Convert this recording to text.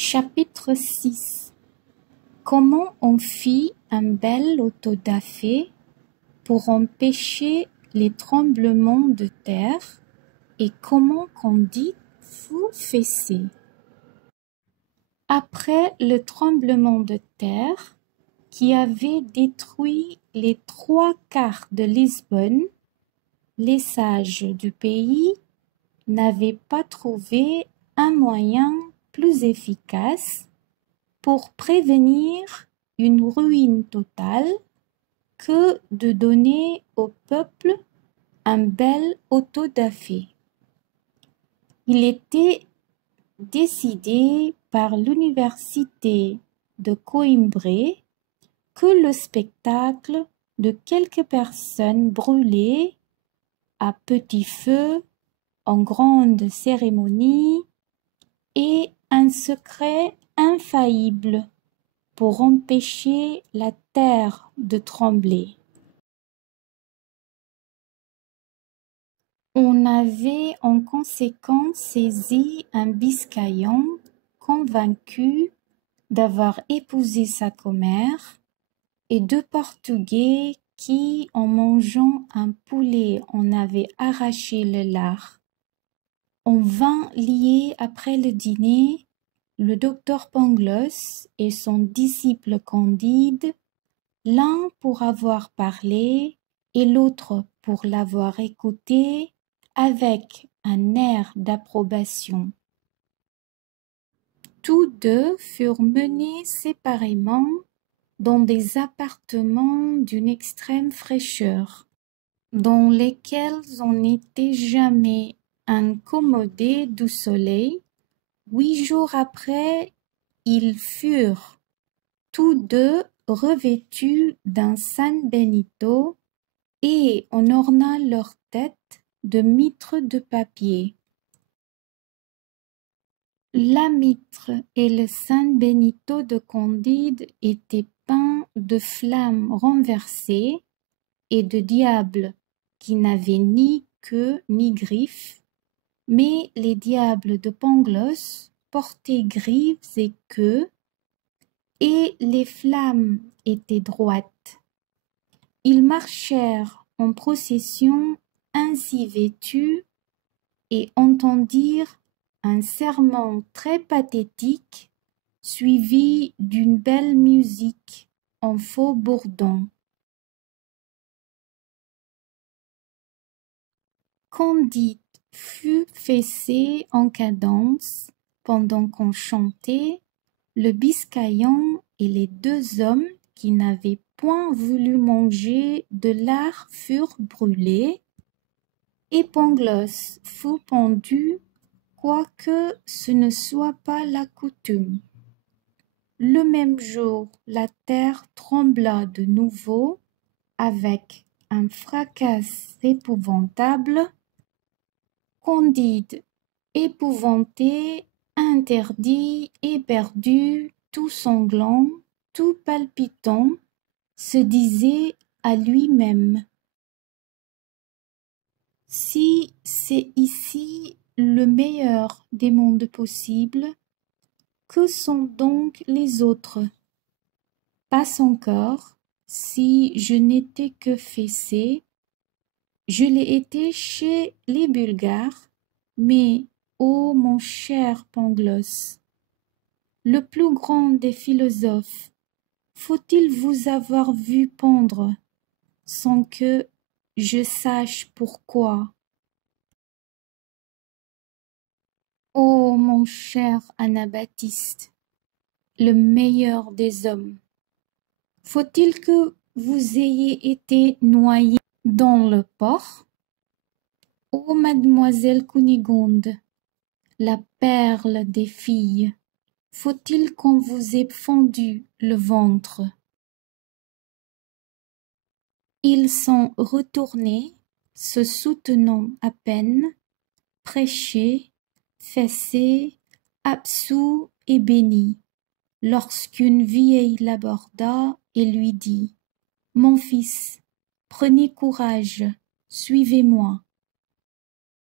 Chapitre 6. Comment on fit un bel autodafé pour empêcher les tremblements de terre et comment Candide fut fessé. Après le tremblement de terre qui avait détruit les 3/4 de Lisbonne, les sages du pays n'avaient pas trouvé un moyen plus efficace pour prévenir une ruine totale que de donner au peuple un bel autodafé. Il était décidé par l'université de Coimbra que le spectacle de quelques personnes brûlées à petit feu en grande cérémonie est un secret infaillible pour empêcher la terre de trembler. On avait en conséquence saisi un Biscayen convaincu d'avoir épousé sa commère et 2 Portugais qui, en mangeant un poulet, en avaient arraché le lard. On vint lier après le dîner le docteur Pangloss et son disciple Candide, l'un pour avoir parlé et l'autre pour l'avoir écouté avec un air d'approbation. Tous deux furent menés séparément dans des appartements d'une extrême fraîcheur, dans lesquels on n'était jamais incommodé du soleil. 8 jours après, ils furent tous deux revêtus d'un San Benito et on orna leurs têtes de mitres de papier. La mitre et le San Benito de Candide étaient peints de flammes renversées et de diables qui n'avaient ni queue ni griffes, mais les diables de Pangloss portaient griffes et queues, et les flammes étaient droites. Ils marchèrent en procession ainsi vêtus et entendirent un sermon très pathétique suivi d'une belle musique en faux bourdon. Candide fut fessé en cadence pendant qu'on chantait. Le Biscayen et les 2 hommes qui n'avaient point voulu manger de lard furent brûlés, et Pangloss fut pendu, quoique ce ne soit pas la coutume. Le même jour, la terre trembla de nouveau avec un fracas épouvantable. Candide, épouvanté, interdit, éperdu, tout sanglant, tout palpitant, se disait à lui-même: si c'est ici le meilleur des mondes possibles, que sont donc les autres? Passe encore, si je n'étais que fessé, je l'ai été chez les Bulgares, mais, ô mon cher Pangloss, le plus grand des philosophes, faut-il vous avoir vu pendre sans que je sache pourquoi? Ô mon cher Anabaptiste, le meilleur des hommes, faut-il que vous ayez été noyé dans le port? Ô mademoiselle Cunégonde, la perle des filles, faut-il qu'on vous ait fendu le ventre? Ils sont retournés, se soutenant à peine, prêchés, fessés, absous et bénis, lorsqu'une vieille l'aborda et lui dit: « Mon fils, prenez courage, suivez-moi. »